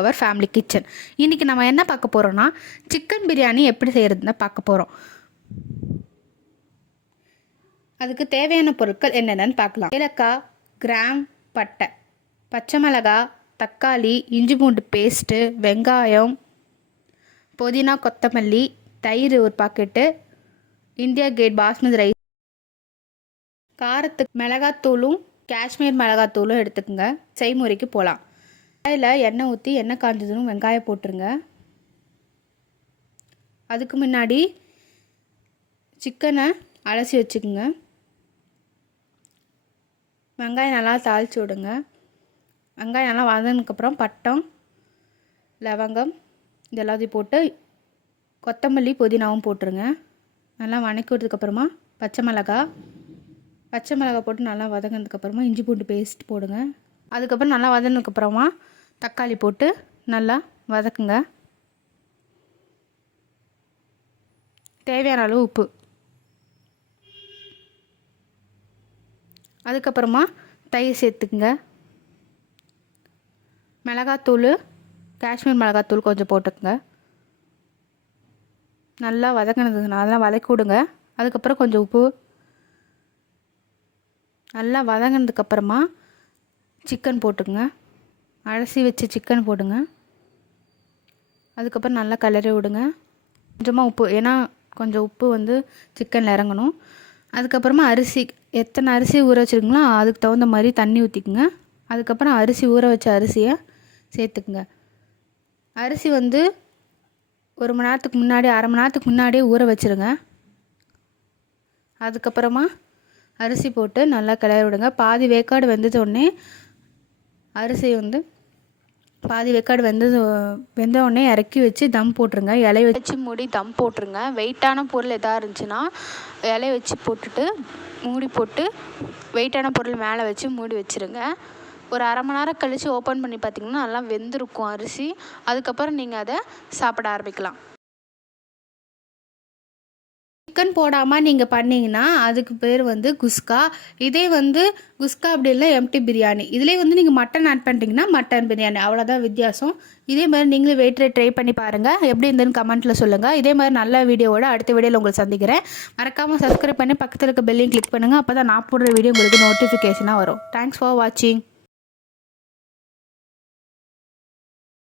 அவர் family kitchen. இன்றைக்கி நம்ம என்ன பார்க்க போகிறோன்னா சிக்கன் பிரியாணி எப்படி செய்கிறதுன்னு பார்க்க போகிறோம். அதுக்கு தேவையான பொருட்கள் என்னென்னு பார்க்கலாம். ஏலக்காய், கிராம் பட்டை, பச்சை மிளகாய், தக்காளி, இஞ்சி பூண்டு பேஸ்ட்டு, வெங்காயம், புதினா, கொத்தமல்லி, தயிர் ஒரு packet, India gate basmati rice, காரத்துக்கு மிளகாத்தூளும் காஷ்மீர் மிளகாத்தூளும் எடுத்துக்கோங்க. செய்முறைக்கு போகலாம். அதில் எண்ணெய் ஊற்றி எண்ணெய் காஞ்சதும் வெங்காயம் போட்டுருங்க. அதுக்கு முன்னாடி சிக்கனை அலசி வச்சுக்கோங்க. வெங்காயம் நல்லா தாளித்து விடுங்க. வெங்காயம் நல்லா வதங்கினதுக்கப்புறம் பட்டம், லவங்கம் இது எல்லாத்தையும் போட்டு கொத்தமல்லி, புதினாவும் போட்டுருங்க. நல்லா வதக்கி விட்டதுக்கப்புறமா பச்சை மிளகாய் போட்டு நல்லா வதங்கினதுக்கப்புறமா இஞ்சி பூண்டு பேஸ்ட் போடுங்க. அதுக்கப்புறம் நல்லா வதங்கினதுக்கப்புறமா தக்காளி போட்டு நல்லா வதக்குங்க. தேவையான அளவு உப்பு, அதுக்கப்புறமா தயிர் சேர்த்துக்குங்க. மிளகாத்தூள், காஷ்மீர் மிளகாத்தூள் கொஞ்சம் போட்டுக்குங்க. நல்லா அதெல்லாம் வதக்கி விடுங்க. அதுக்கப்புறம் கொஞ்சம் உப்பு, நல்லா வதங்கினதுக்கப்புறமா சிக்கன் போட்டுக்குங்க. அலசி வச்சு சிக்கன் போடுங்க. அதுக்கப்புறம் நல்லா கிளறி விடுங்க. கொஞ்சமாக உப்பு, ஏன்னா கொஞ்சம் உப்பு சிக்கனில் இறங்கணும். அதுக்கப்புறமா எத்தனை அரிசி ஊற வச்சுருக்கீங்களோ அதுக்கு தகுந்த மாதிரி தண்ணி ஊற்றிக்குங்க. அதுக்கப்புறம் ஊற வச்ச அரிசியை சேர்த்துக்குங்க. அரிசி ஒரு மணி நேரத்துக்கு முன்னாடி, அரை மணி நேரத்துக்கு முன்னாடியே ஊற வச்சுருங்க. அதுக்கப்புறமா அரிசி போட்டு நல்லா கிளறி விடுங்க. பாதி வேக்காடு வெந்தோடனே அரிசி பாதி வேக்காடு வெந்தோடனே இறக்கி வச்சு தம் போட்டுருங்க. இலைய வச்சு மூடி தம் போட்டுருங்க. வெயிட்டான பொருள் எதாக இருந்துச்சுன்னா இலைய வச்சு போட்டுட்டு மூடி போட்டு வெயிட்டான பொருள் மேலே வச்சு மூடி வச்சுருங்க. ஒரு அரை மணி நேரம் கழித்து ஓப்பன் பண்ணி பார்த்திங்கன்னா நல்லா வெந்திருக்கும் அரிசி. அதுக்கப்புறம் நீங்கள் அதை சாப்பிட ஆரம்பிக்கலாம். சிக்கன் போடாமல் நீங்கள் பண்ணிங்கன்னா அதுக்கு பேர் குஸ்கா. இதே குஸ்கா அப்படி இல்லை எம்டி பிரியாணி. இதிலே நீங்கள் மட்டன் ஆட் பண்ணிட்டீங்கன்னா மட்டன் பிரியாணி. அவ்வளோதான் வித்தியாசம். இதே மாதிரி நீங்களே வெயிட் ட்ரை பண்ணி பாருங்கள். எப்படி இருந்துன்னு கமெண்ட்டில் சொல்லுங்கள். இதே மாதிரி நல்ல வீடியோவோட அடுத்த வீடியோவில் உங்களை சந்திக்கிறேன். மறக்காமல் சப்ஸ்கிரைப் பண்ணி பக்கத்தில் இருக்க பெல்லையும் கிளிக் பண்ணுங்கள். அப்போ தான் நான் போடுற வீடியோ உங்களுக்கு நோட்டிஃபிகேஷனாக வரும். தேங்க்ஸ் ஃபார் வாட்சிங்.